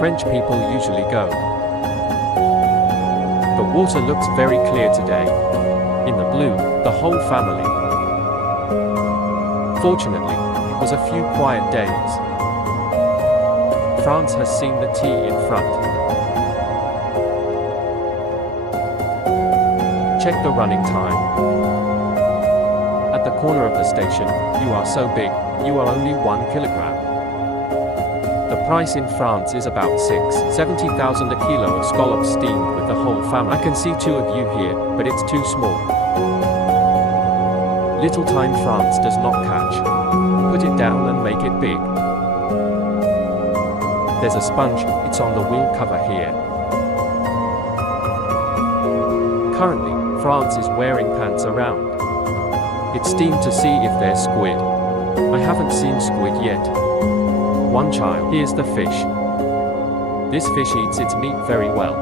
French people usually go. The water looks very clear today. In the blue, the whole family. Fortunately, it was a few quiet days. France has seen the T in front. Check the running time. At the corner of the station, you are so big, you are only 1 kilogram. The price in France is about 70,000 a kilo of scallops steamed with the whole family. I can see 2 of you here, but it's too small. Little time France does not catch. Put it down and make it big. There's a sponge, it's on the wheel cover here. Currently, France is wearing pants around. It's steamed to see if there's squid. I haven't seen squid yet. One child. Here's the fish. This fish eats its meat very well.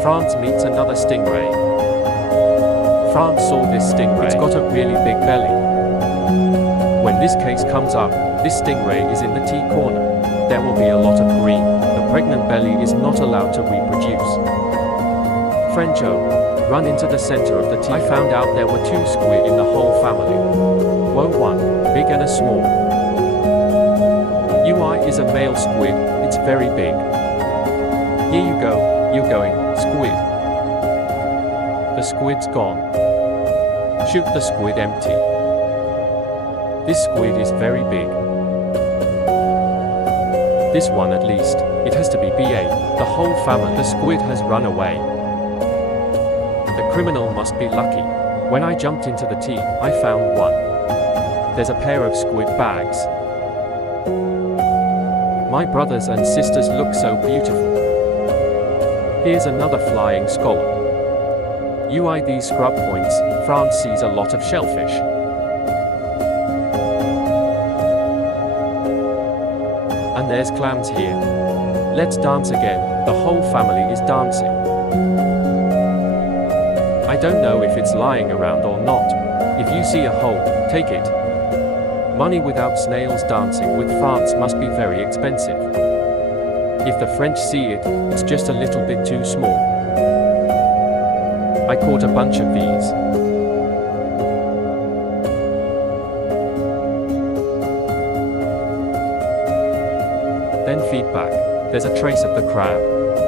France meets another stingray. France saw this stingray. It's got a really big belly. When this case comes up, this stingray is in the T corner. There will be a lot of green. The pregnant belly is not allowed to reproduce. Frencho, run into the center of the T. I found out there were 2 squid in the whole family. Whoa, one, big and a small. UI is a male squid, it's very big. Here you go, you're going, squid. The squid's gone. Shoot the squid empty. This squid is very big. This one at least, it has to be BA, the whole family. The squid has run away. The criminal must be lucky. When I jumped into the T, I found one. There's a pair of squid bags. My brothers and sisters look so beautiful. Here's another flying scallop. UI these scrub points, France sees a lot of shellfish. And there's clams here. Let's dance again, the whole family is dancing. I don't know if it's lying around or not. If you see a hole, take it. Money without snails dancing with France must be very expensive. If the French see it, it's just a little bit too small. I caught a bunch of these. Then feedback. There's a trace of the crab.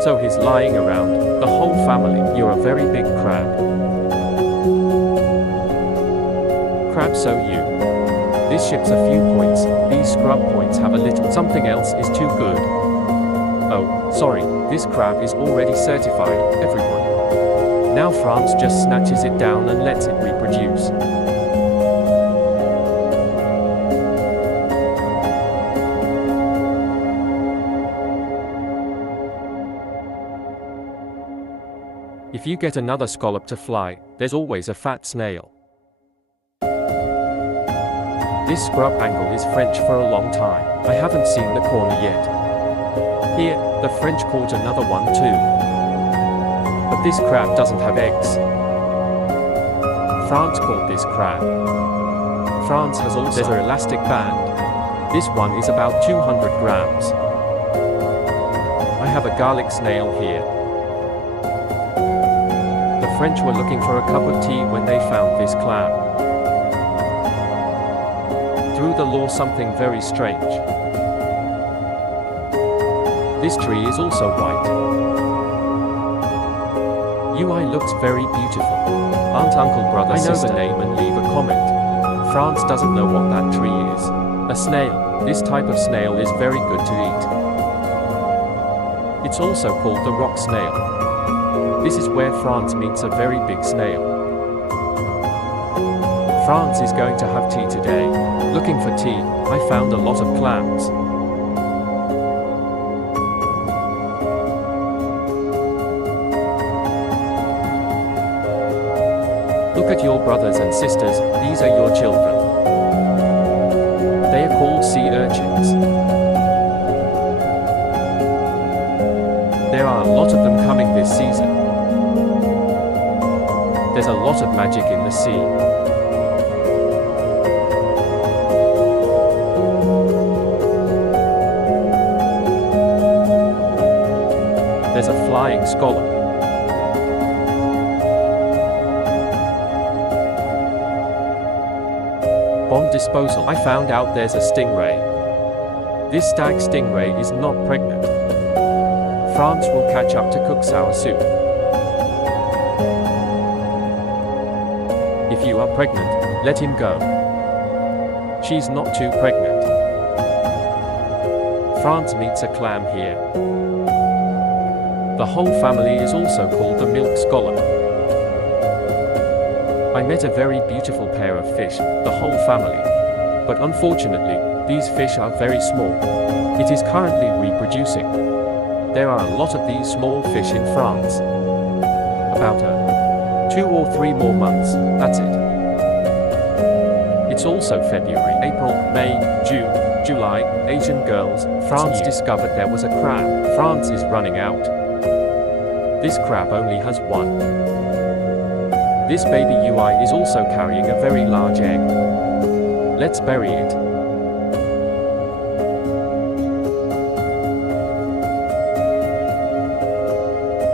So he's lying around. The whole family. You're a very big crab. Crab, so you. This ship's a few points. These scrub points have a little. Something else is too good. Oh, sorry. This crab is already certified, everyone. Now France just snatches it down and lets it reproduce. If you get another scallop to fly, there's always a fat snail. This scrub angle is French for a long time. I haven't seen the corner yet. Here, the French caught another one too. But this crab doesn't have eggs. France caught this crab. France has also there's an elastic band. This one is about 200 grams. I have a garlic snail here. The French were looking for a cup of tea when they found this clam. Through the law something very strange. This tree is also white. UI looks very beautiful. Aunt, uncle, brother, sister. I know the name and leave a comment. France doesn't know what that tree is. A snail. This type of snail is very good to eat. It's also called the rock snail. This is where France meets a very big snail. France is going to have tea today. Looking for tea, I found a lot of clams. Look at your brothers and sisters, these are your children. They are called sea urchins. There are a lot of them coming this season. There's a lot of magic in the sea. flying scallop. Bomb disposal. I found out there's a stingray. This stag stingray is not pregnant. France will catch up to cook sour soup. If you are pregnant, let him go. She's not too pregnant. France meets a clam here. The whole family is also called the milk scallop. I met a very beautiful pair of fish, the whole family. But unfortunately, these fish are very small. It is currently reproducing. There are a lot of these small fish in France. About 2 or 3 more months, that's it. It's also February, April, May, June, July. Asian girls. France discovered there was a crab. France is running out. This crab only has one. This baby UI is also carrying a very large egg. Let's bury it.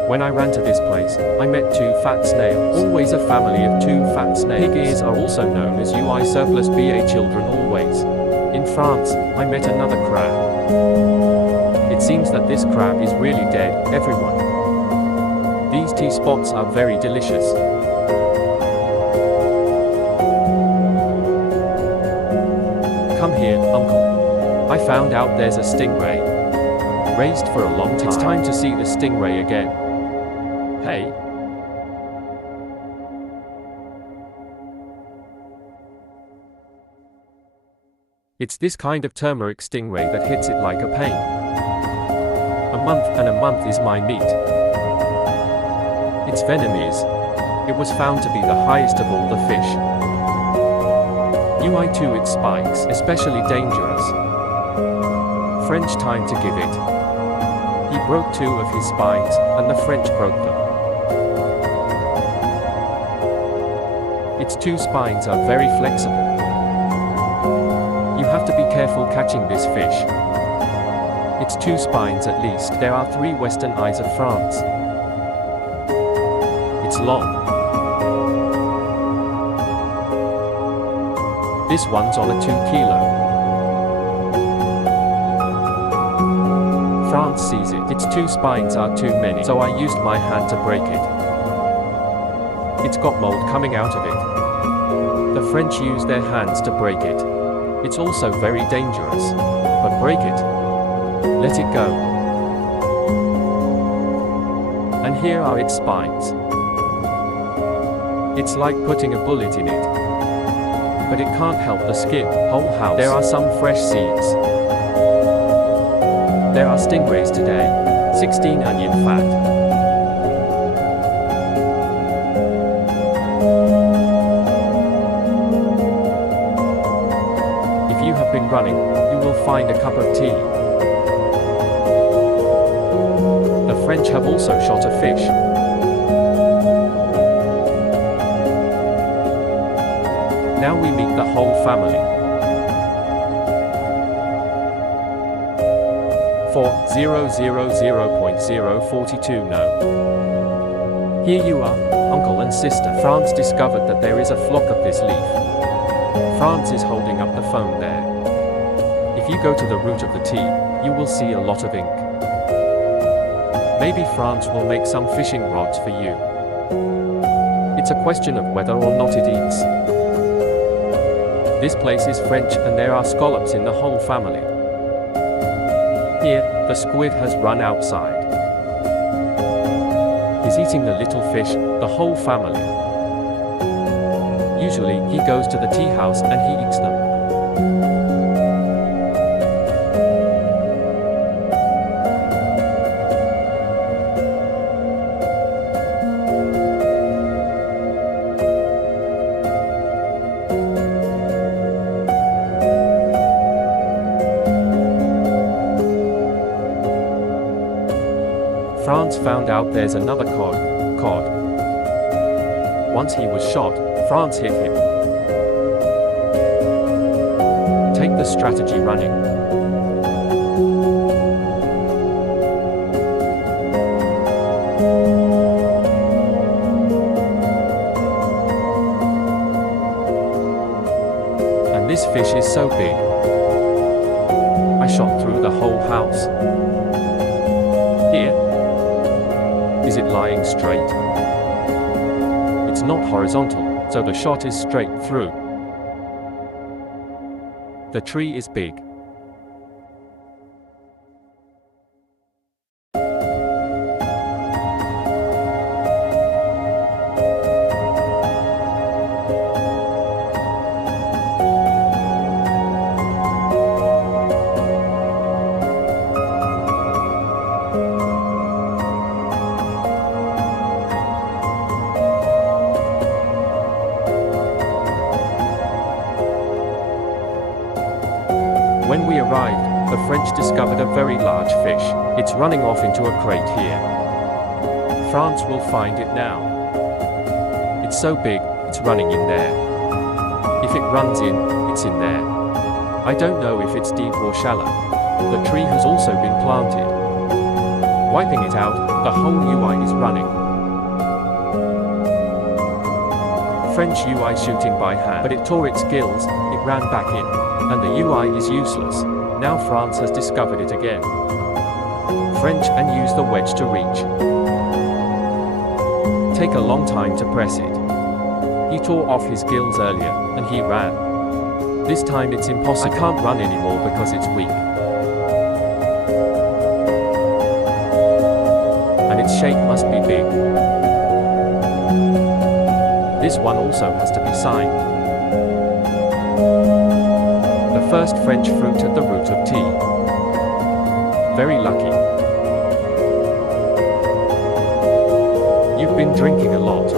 When I ran to this place, I met 2 fat snails. Always a family of 2 fat snails. Pig ears are also known as UI surplus BA children always. In France, I met another crab. It seems that this crab is really dead, everyone. These tea spots are very delicious. Come here, uncle. I found out there's a stingray. Raised for a long time. It's time to see the stingray again. Hey. It's this kind of turmeric stingray that hits it like a pain. A month and a month is my meat. Its venom is. It was found to be the highest of all the fish. UI to its spikes, especially dangerous. French time to give it. He broke 2 of his spines, and the French broke them. Its 2 spines are very flexible. You have to be careful catching this fish. Its 2 spines at least. There are 3 western eyes of France. It's long. This one's on a 2 kilo. France sees it. Its 2 spines are too many, so I used my hand to break it. It's got mold coming out of it. The French use their hands to break it. It's also very dangerous. But break it. Let it go. And here are its spines. It's like putting a bullet in it. But it can't help the skin. Whole house. There are some fresh seeds. There are stingrays today. 16 onion fat. If you have been running, you will find a cup of tea. The French have also shot a fish. Now we meet the whole family. 4000.042 no. Here you are, uncle and sister. France discovered that there is a flock of this leaf. France is holding up the phone there. If you go to the root of the tea, you will see a lot of ink. Maybe France will make some fishing rods for you. It's a question of whether or not it eats. This place is French and there are scallops in the whole family. Here, the squid has run outside. He's eating the little fish, the whole family. Usually, he goes to the tea house and he eats them. France found out there's another cod. Once he was shot, France hit him. Take the strategy running. This fish is so big. I shot through the whole house. Here. Is it lying straight? It's not horizontal, so the shot is straight through. The tree is big. When we arrived, the French discovered a very large fish. It's running off into a crate here. France will find it now. It's so big, it's running in there. If it runs in, it's in there. I don't know if it's deep or shallow. The tree has also been planted. Wiping it out, the whole UI is running. French UI shooting by hand, but it tore its gills, it ran back in. And the UI is useless. Now France has discovered it again. French and use the wedge to reach. Take a long time to press it. He tore off his gills earlier, and he ran. This time it's impossible. I can't run anymore because it's weak. And its shape must be big. This one also has to be signed. The first French fruit at the root of tea. Very lucky. You've been drinking a lot.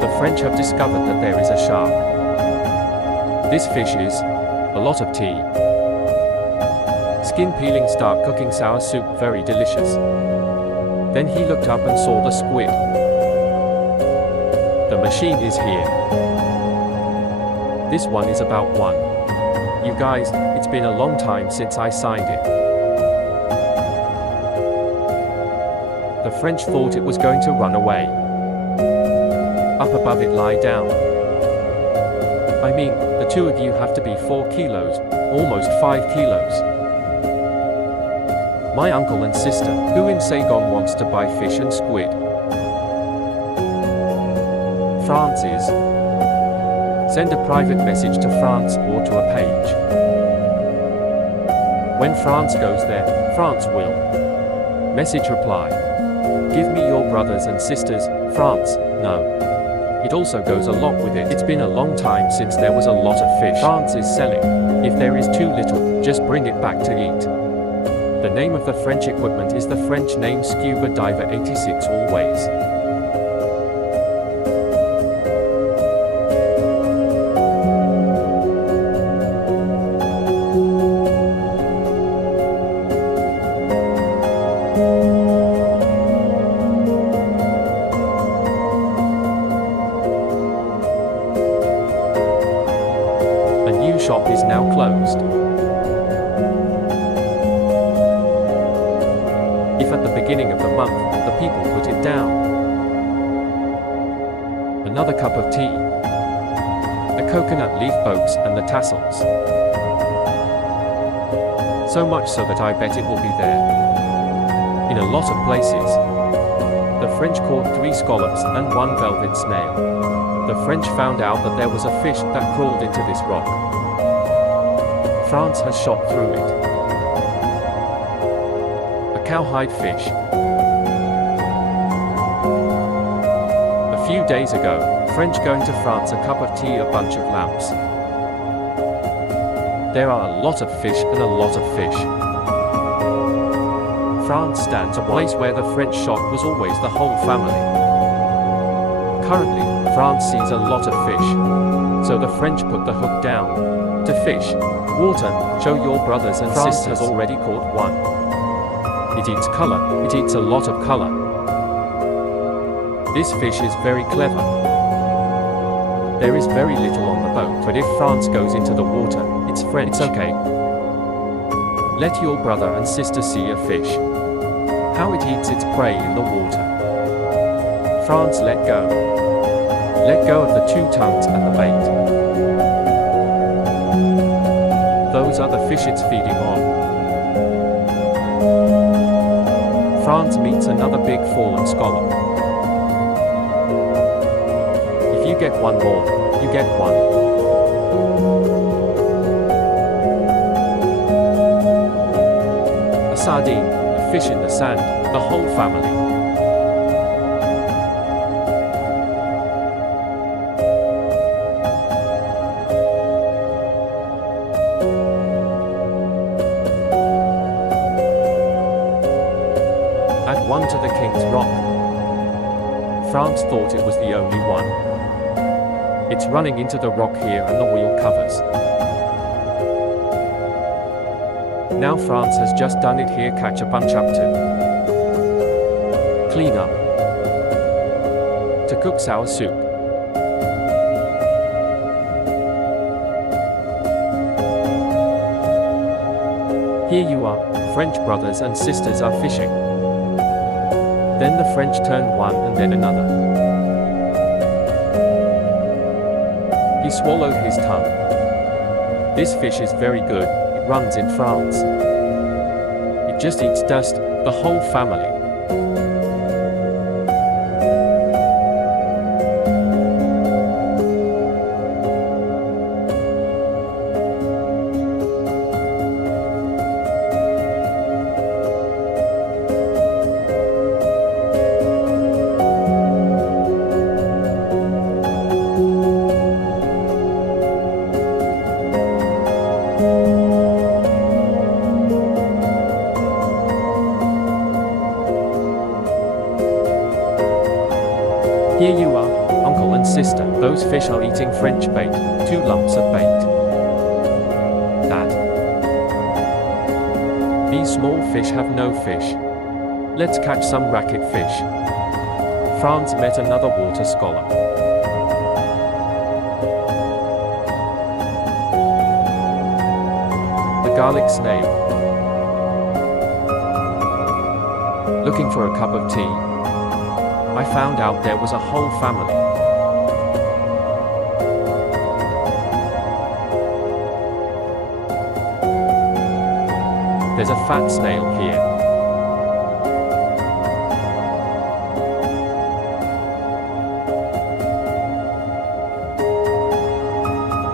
The French have discovered that there is a shark. This fish is a lot of tea. Skin peeling, start cooking sour soup, very delicious. Then he looked up and saw the squid. The machine is here. This one is about 1. You guys, it's been a long time since I signed it. The French thought it was going to run away. Up above it, lie down. I mean, the two of you have to be 4 kilos, almost 5 kilos. My uncle and sister, who in Saigon wants to buy fish and squid. France is. Send a private message to France or to a page. When France goes there, France will. Message reply. Give me your brothers and sisters, France, no. It also goes a lot with it. It's been a long time since there was a lot of fish. France is selling. If there is too little, just bring it back to eat. The name of the French equipment is the French name Scuba Diver 86 always. Shop is now closed. If at the beginning of the month, the people put it down. Another cup of tea. The coconut leaf boats and the tassels. So much so that I bet it will be there. In a lot of places. The French caught 3 scallops and 1 velvet snail. The French found out that there was a fish that crawled into this rock. France has shot through it. A cowhide fish. A few days ago, French going to France, a cup of tea, a bunch of lamps. There are a lot of fish and a lot of fish. France stands a place where the French shot was always the whole family. Currently, France sees a lot of fish. So the French put the hook down. To fish. Water, show your brothers and sisters. France has already caught 1. It eats color, it eats a lot of color. This fish is very clever. There is very little on the boat, but if France goes into the water, it's French. It's okay. Let your brother and sister see a fish. How it eats its prey in the water. France, let go. Let go of the two tongues and the bait. Those are the fish it's feeding on. France meets another big fallen scallop. If you get one more, you get one. A sardine, a fish in the sand, the whole family. Add one to the King's Rock. France thought it was the only one. It's running into the rock here and the wheel covers. Now France has just done it here, catch a bunch up to. Clean up. To cook sour soup. Here you are, French brothers and sisters are fishing. Then the French turned one and then another. He swallowed his tongue. This fish is very good, it runs in France. It just eats dust, the whole family. Here you are, uncle and sister. Those fish are eating French bait, 2 lumps of bait. That. These small fish have no fish. Let's catch some racket fish. France met another water scallop. The garlic snail. Looking for a cup of tea? I found out there was a whole family. There's a fat snail here.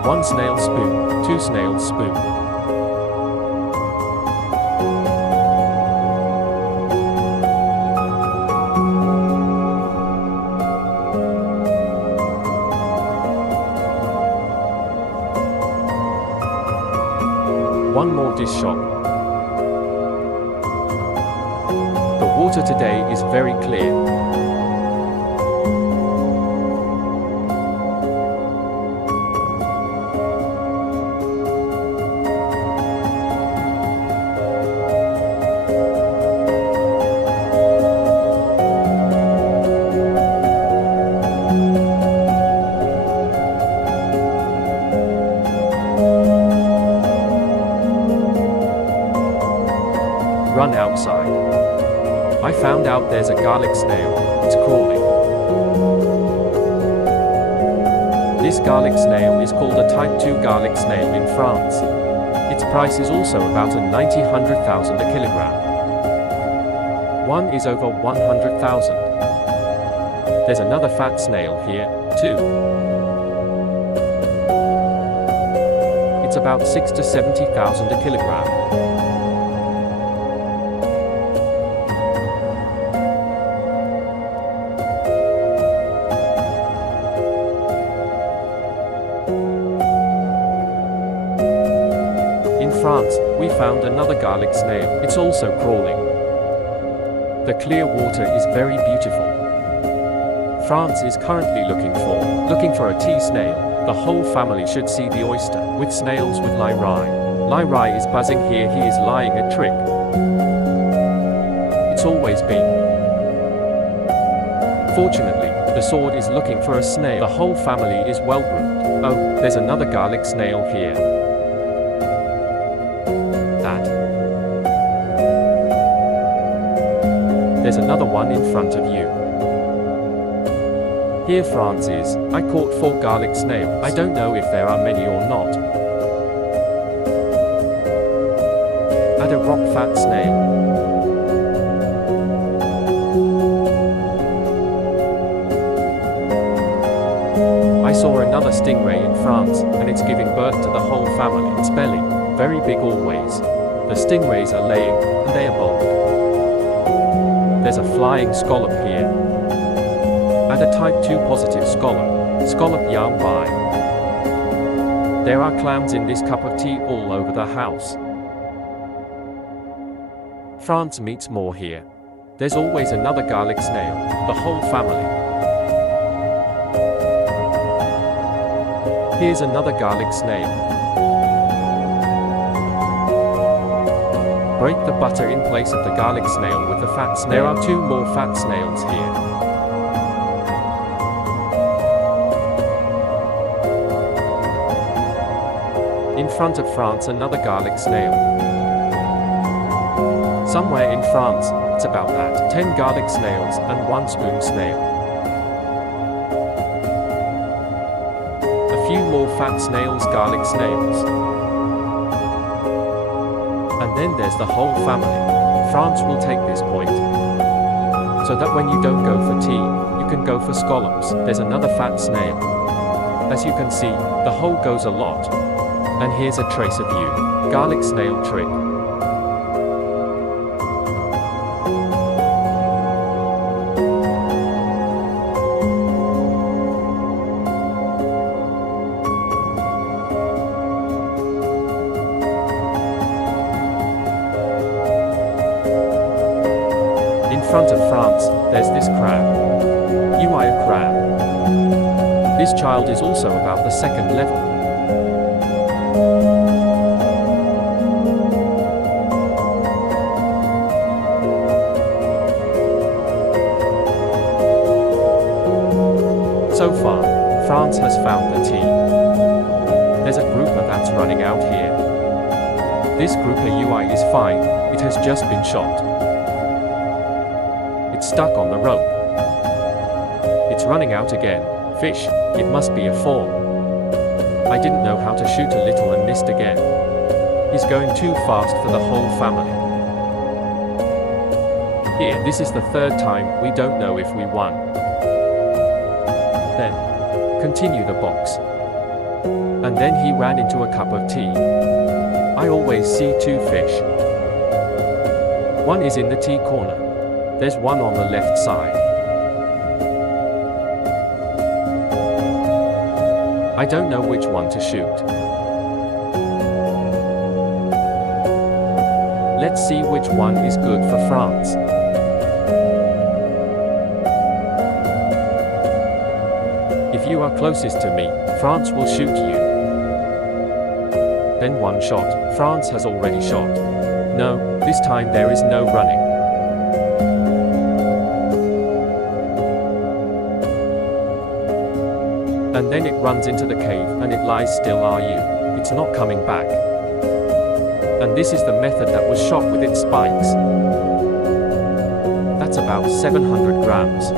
One snail spoon, 2 snail spoon. One more dish shot. The water today is very clear. Run outside. I found out there's a garlic snail. It's crawling. This garlic snail is called a type 2 garlic snail in France. Its price is also about a 100,000 a kilogram. One is over 100,000. There's another fat snail here, too. It's about 60,000 to 70,000 a kilogram. In France, we found another garlic snail. It's also crawling. The clear water is very beautiful. France is currently looking for a tea snail. The whole family should see the oyster with snails with Lyrai. Lyrai is buzzing here. He is lying a trick. It's always been. Fortunately, the sword is looking for a snail. The whole family is well groomed. Oh, there's another garlic snail here. There's another one in front of you. Here France is. I caught 4 garlic snails. I don't know if there are many or not. Add a rock fat snail. I saw another stingray in France, and it's giving birth to the whole family. Its belly, very big always. The stingrays are laying, and they are bold. There's a flying scallop here. Add a type 2 positive scallop. Scallop young by. There are clams in this cup of tea all over the house. France meets more here. There's always another garlic snail, the whole family. Here's another garlic snail. Break the butter in place of the garlic snail with the fat snail. There are 2 more fat snails here. In front of France, another garlic snail. Somewhere in France, it's about that. 10 garlic snails and 1 spoon snail. A few more fat snails, garlic snails. And then there's the whole family. France will take this point. So that when you don't go for tea, you can go for scallops. There's another fat snail. As you can see, the whole goes a lot. And here's a trace of you. Garlic snail trick. In front of France, there's this crab. You are a crab. This child is also about the 2nd level. So far, France has found the tea. There's a grouper that's running out here. This grouper UI is fine, it has just been shot. It's stuck on the rope. It's running out again. Fish, it must be a fawn. I didn't know how to shoot a little and missed again. He's going too fast for the whole family. Here, this is the 3rd time, we don't know if we won. Then, continue the box. And then he ran into a cup of tea. I always see 2 fish. One is in the tea corner. There's one on the left side. I don't know which one to shoot. Let's see which one is good for France. If you are closest to me, France will shoot you. Then 1 shot. France has already shot. No, this time there is no running. And then it runs into the cave and it lies still. Are you? It's not coming back. And this is the method that was shot with its spikes. That's about 700 grams.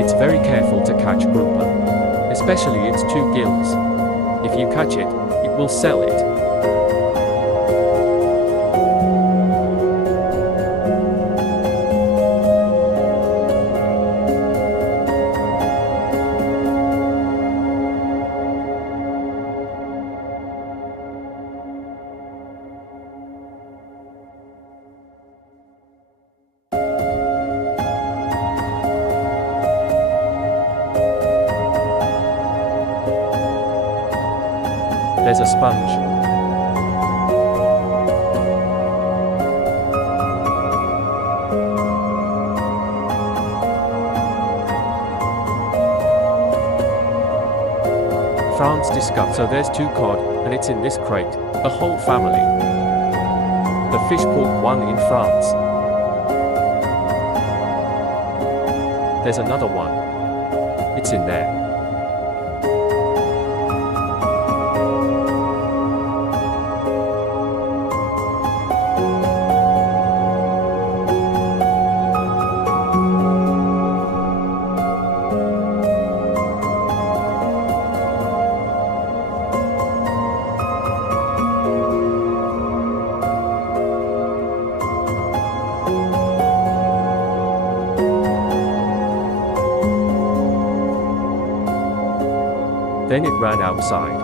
It's very careful to catch grouper, especially its 2 gills. If you catch it, it will sell it. There's a sponge. France discovered. So there's 2 cod, and it's in this crate. The whole family. The fish caught 1 in France. There's another one. It's in there. Then it ran outside.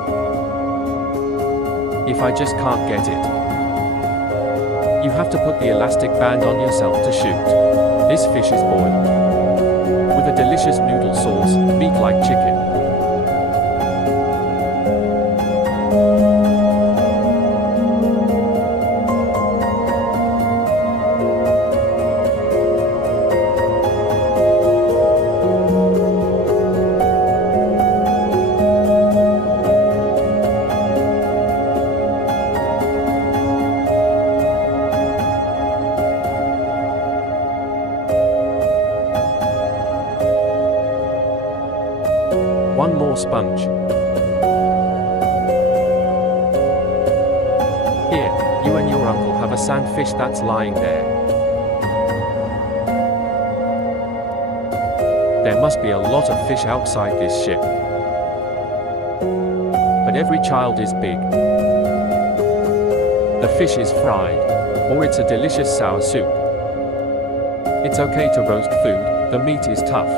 If I just can't get it. You have to put the elastic band on yourself to shoot. This fish is boiled. With a delicious noodle sauce, meat like chicken. One more sponge. Here, you and your uncle have a sandfish that's lying there. There must be a lot of fish outside this ship. But every child is big. The fish is fried, or it's a delicious sour soup. It's okay to roast food, the meat is tough.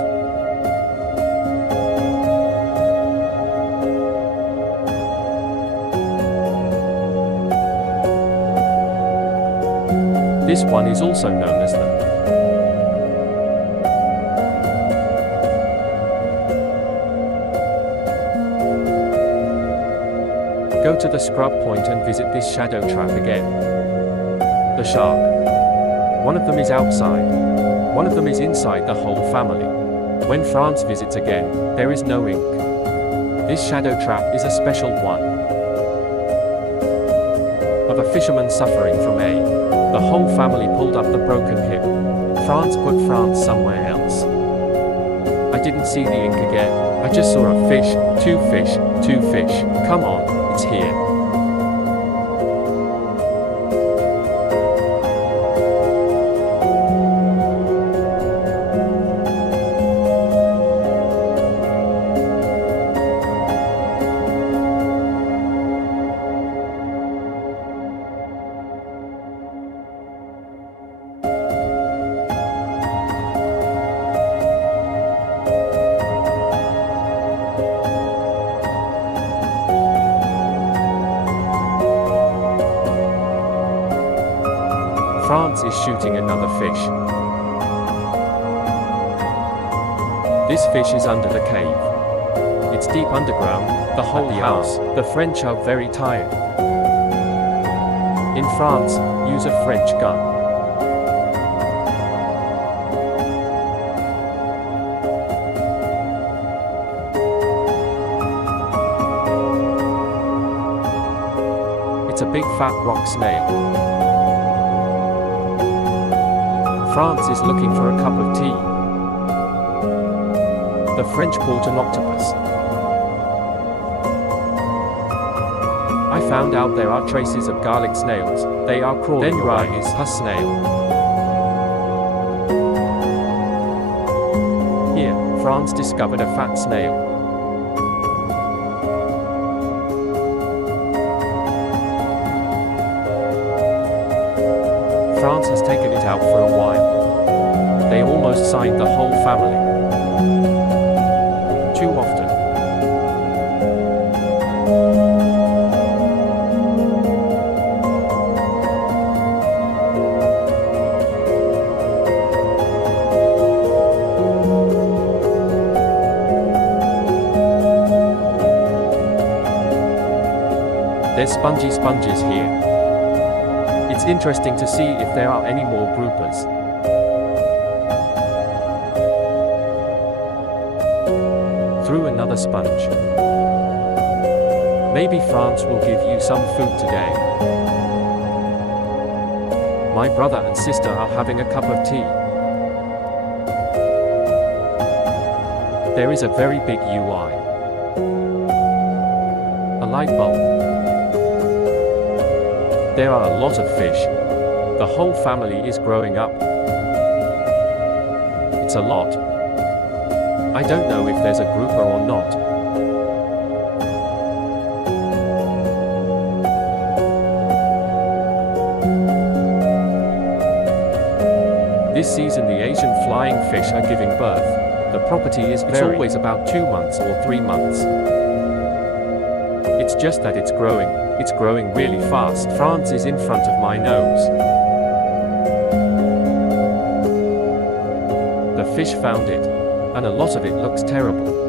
This one is also known as the Go to the scrub point and visit this shadow trap again. The shark. One of them is outside. One of them is inside the whole family. When France visits again, there is no ink. This shadow trap is a special one. Of a fisherman suffering from a. The whole family pulled up the broken hip. France put France somewhere else. I didn't see the ink again. I just saw a fish, two fish, two fish. Come on, it's here. France is shooting another fish. This fish is under the cave. It's deep underground, the whole house. The French are very tired. In France, use a French gun. It's a big fat rock snail. France is looking for a cup of tea. The French caught an octopus. I found out there are traces of garlic snails. They are crawling. Then rise a snail. Here, France discovered a fat snail. France has taken it out for a while. They almost signed the whole family. Too often. There's sponges here. It's interesting to see if there are any more groupers. Through another sponge. Maybe France will give you some food today. My brother and sister are having a cup of tea. There is a very big UI. A light bulb. There are a lot of fish. The whole family is growing up. It's a lot. I don't know if there's a grouper or not. This season the Asian flying fish are giving birth. The property is always about 2 months or 3 months. just that it's growing. It's growing really fast. France is in front of my nose. The fish found it, and a lot of it looks terrible.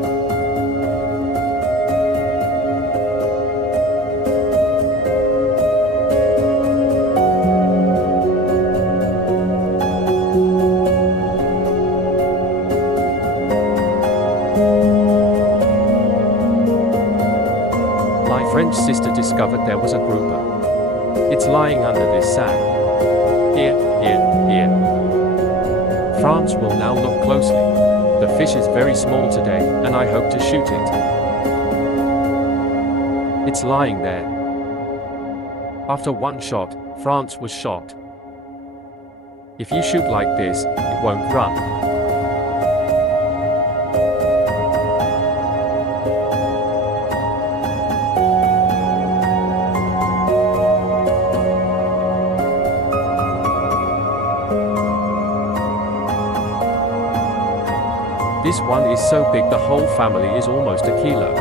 My French sister discovered there was a grouper. It's lying under this sand. Here. France will now look closely. The fish is very small today, and I hope to shoot it. It's lying there. After one shot, France was shot. If you shoot like this, it won't run. This one is so big the whole family is almost a kilo.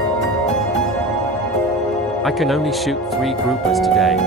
I can only shoot 3 groupers today.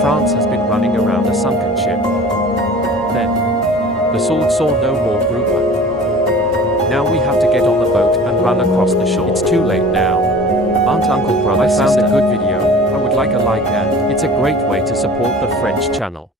France has been running around a sunken ship. Then, the sword saw no more grouper. Now we have to get on the boat and run across the shore. It's too late now. Aunt, uncle, brother, I found a good video. I would like a like, and it's a great way to support the French channel.